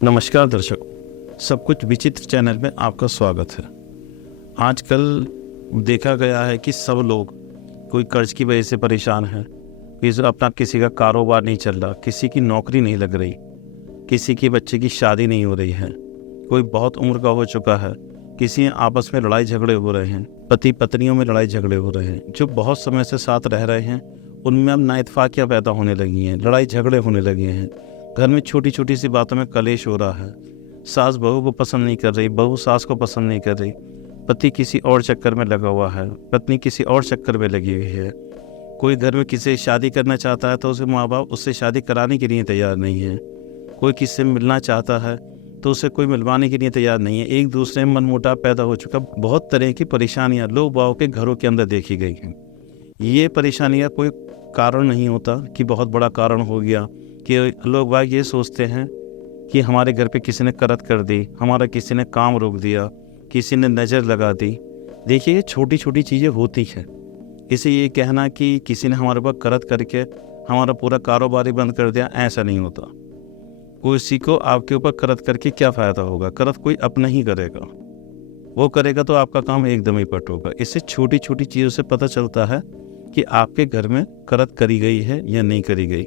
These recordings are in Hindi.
नमस्कार दर्शक, सब कुछ विचित्र चैनल में आपका स्वागत है। आजकल देखा गया है कि सब लोग कोई कर्ज की वजह से परेशान है, अपना किसी का कारोबार नहीं चल रहा, किसी की नौकरी नहीं लग रही, किसी के बच्चे की शादी नहीं हो रही है, कोई बहुत उम्र का हो चुका है, किसी आपस में लड़ाई झगड़े हो रहे हैं, पति पत्नियों में लड़ाई झगड़े हो रहे हैं, जो बहुत समय से साथ रह रहे हैं उनमें अब नाइतफाकियाँ पैदा होने लगी हैं, लड़ाई झगड़े होने लगे हैं, घर में छोटी छोटी सी बातों में कलेश हो रहा है, सास बहू को पसंद नहीं कर रही, बहू सास को पसंद नहीं कर रही, पति किसी और चक्कर में लगा हुआ है, पत्नी किसी और चक्कर में लगी हुई है, कोई घर में किसी से शादी करना चाहता है तो उसे माँ बाप उससे शादी कराने के लिए तैयार नहीं है, कोई किसी से मिलना चाहता है तो उसे कोई मिलवाने के लिए तैयार नहीं है, एक दूसरे में मनमुटाव पैदा हो चुका। बहुत तरह की परेशानियाँ लोग बागों के घरों के अंदर देखी गई हैं। ये परेशानियाँ कोई कारण नहीं होता कि बहुत बड़ा कारण हो गया कि लोग बाग ये सोचते हैं कि हमारे घर पे किसी ने करत कर दी, हमारा किसी ने काम रोक दिया, किसी ने नज़र लगा दी। देखिए, ये छोटी छोटी चीज़ें होती हैं। इसे ये कहना कि किसी ने हमारे ऊपर करत करके हमारा पूरा कारोबार ही बंद कर दिया, ऐसा नहीं होता। किसी को आपके ऊपर करत करके क्या फ़ायदा होगा? करत कोई अपना ही करेगा, वो करेगा तो आपका काम एकदम ही पट होगा। इससे छोटी छोटी चीज़ों से पता चलता है कि आपके घर में करत करी गई है या नहीं करी गई,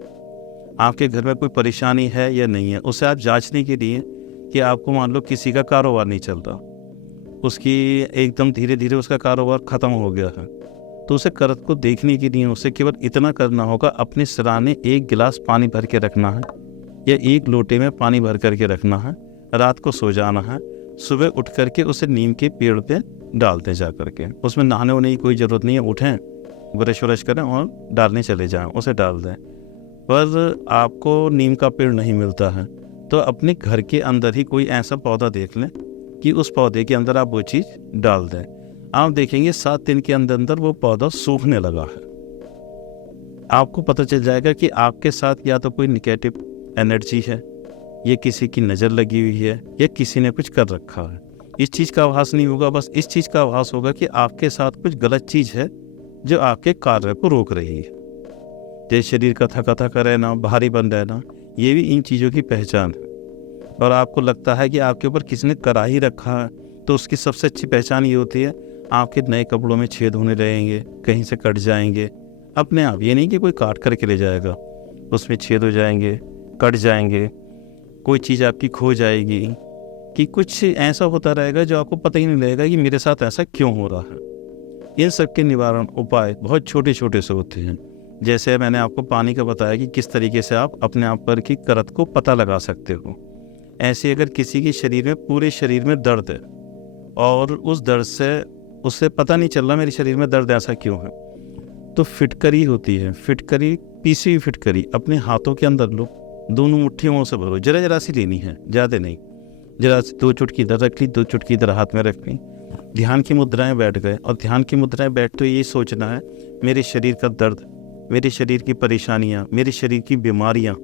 आपके घर में कोई परेशानी है या नहीं है। उसे आप जांचने के लिए कि आपको मान लो किसी का कारोबार नहीं चलता, उसकी एकदम धीरे धीरे उसका कारोबार ख़त्म हो गया है, तो उसे करत को देखने के लिए उसे केवल इतना करना होगा, अपने सिराने एक गिलास पानी भर के रखना है या एक लोटे में पानी भर करके रखना है, रात को सो जाना है, सुबह उठ करके उसे नीम के पेड़ पे डाल दें जा करके। उसमें नहाने वहाने की कोई ज़रूरत नहीं है, उठें ब्रश व्रश करें और डालने चले जाएं, उसे डाल दें। पर आपको नीम का पेड़ नहीं मिलता है तो अपने घर के अंदर ही कोई ऐसा पौधा देख लें कि उस पौधे के अंदर आप वो चीज़ डाल दें। आप देखेंगे 7 दिन के अंदर अंदर वो पौधा सूखने लगा है। आपको पता चल जाएगा कि आपके साथ या तो कोई नेगेटिव एनर्जी है, ये किसी की नज़र लगी हुई है, या किसी ने कुछ कर रखा है। इस चीज़ का आभास नहीं होगा, बस इस चीज़ का आभास होगा कि आपके साथ कुछ गलत चीज़ है जो आपके कार्य को रोक रही है। जैसे शरीर का थका थका रहना, भारी बन रहना, ये भी इन चीज़ों की पहचान है। और आपको लगता है कि आपके ऊपर किसी ने करा ही रखा है, तो उसकी सबसे अच्छी पहचान ये होती है, आपके नए कपड़ों में छेद होने रहेंगे, कहीं से कट जाएंगे अपने आप। ये नहीं कि कोई काट करके ले जाएगा, उसमें छेद हो जाएंगे, कट जाएंगे, कोई चीज़ आपकी खो जाएगी, कि कुछ ऐसा होता रहेगा जो आपको पता ही नहीं लगेगा कि मेरे साथ ऐसा क्यों हो रहा है। इन सब के निवारण उपाय बहुत छोटे छोटे से होते हैं। जैसे मैंने आपको पानी का बताया कि किस तरीके से आप अपने आप पर की करत को पता लगा सकते हो, ऐसे अगर किसी के शरीर में, पूरे शरीर में दर्द है और उस दर्द से उससे पता नहीं चल रहा मेरे शरीर में दर्द ऐसा क्यों है, तो फिटकरी होती है, फिटकरी, पीसी हुई फिटकरी अपने हाथों के अंदर लो, दोनों मुट्ठियों से भरो, जरा जरा सी लेनी है, ज़्यादा नहीं, जरा सी 2 चुटकी इधर रख ली, 2 चुटकी इधर हाथ में रख ली। ध्यान की मुद्राएं बैठ गए, और ध्यान की मुद्राएं बैठ तो ये सोचना है, मेरे शरीर का दर्द, मेरे शरीर की परेशानियाँ, मेरे शरीर की बीमारियाँ,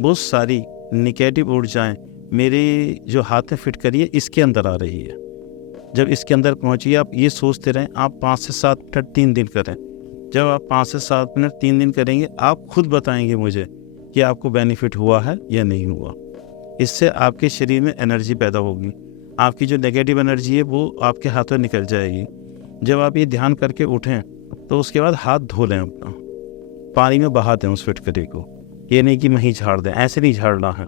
बहुत सारी निगेटिव ऊर्जाएं मेरे जो हाथ में फिट करिए इसके अंदर आ रही है। जब इसके अंदर पहुँचिए, आप ये सोचते रहें, आप 5 से 7 मिनट 3 दिन करें। जब आप 5 से 7 मिनट 3 दिन करेंगे, आप खुद बताएंगे मुझे कि आपको बेनिफिट हुआ है या नहीं हुआ। इससे आपके शरीर में एनर्जी पैदा होगी, आपकी जो नेगेटिव एनर्जी है वो आपके हाथ में निकल जाएगी। जब आप ये ध्यान करके उठें तो उसके बाद हाथ धो लें, अपना पानी में बहा दें उस फिटकरी को। ये नहीं कि वहीं झाड़ दें, ऐसे नहीं झाड़ना है।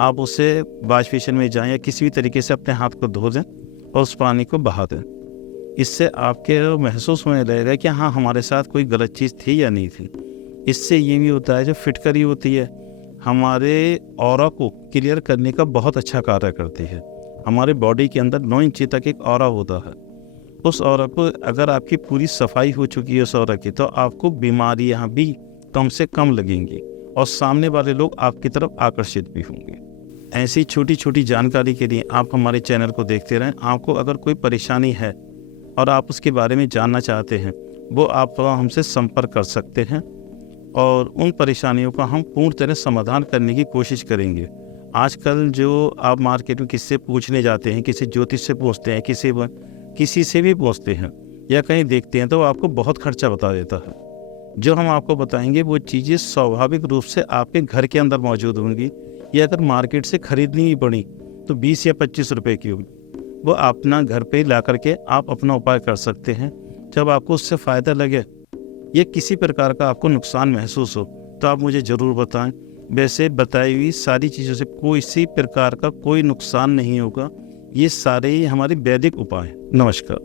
आप उससे वॉश बेसिन में जाएं या किसी भी तरीके से अपने हाथ को धो दें और उस पानी को बहा दें। इससे आपके महसूस होने लगेगा कि हाँ, हमारे साथ कोई गलत चीज़ थी या नहीं थी। इससे ये भी होता है, जो फिटकरी होती है हमारे ऑरा को क्लियर करने का बहुत अच्छा कार्य करती है। हमारे बॉडी के अंदर 9 इंच तक एक ऑरा होता है। उस ऑरा को अगर आपकी पूरी सफाई हो चुकी है उस ऑरा की, तो आपको बीमारियां भी कम से कम लगेंगी और सामने वाले लोग आपकी तरफ आकर्षित भी होंगे। ऐसी छोटी छोटी जानकारी के लिए आप हमारे चैनल को देखते रहें। आपको अगर कोई परेशानी है और आप उसके बारे में जानना चाहते हैं, वो आप हमसे संपर्क कर सकते हैं और उन परेशानियों का हम पूर्ण तरह समाधान करने की कोशिश करेंगे। आजकल जो आप मार्केट में किससे पूछने जाते हैं, किसी ज्योतिष से पूछते हैं, किसी से भी पूछते हैं या कहीं देखते हैं, तो आपको बहुत खर्चा बता देता है। जो हम आपको बताएंगे वो चीज़ें स्वाभाविक रूप से आपके घर के अंदर मौजूद होंगी, या अगर मार्केट से खरीदनी ही पड़ी तो 20 या 25 रुपए की होगी, वो अपना घर पे ला करके आप अपना उपाय कर सकते हैं। जब आपको उससे फ़ायदा लगे या किसी प्रकार का आपको नुकसान महसूस हो तो आप मुझे ज़रूर बताएं। वैसे बताई हुई सारी चीज़ों से किसी प्रकार का कोई नुकसान नहीं होगा। ये सारे ही हमारे वैदिक उपाय हैं। नमस्कार।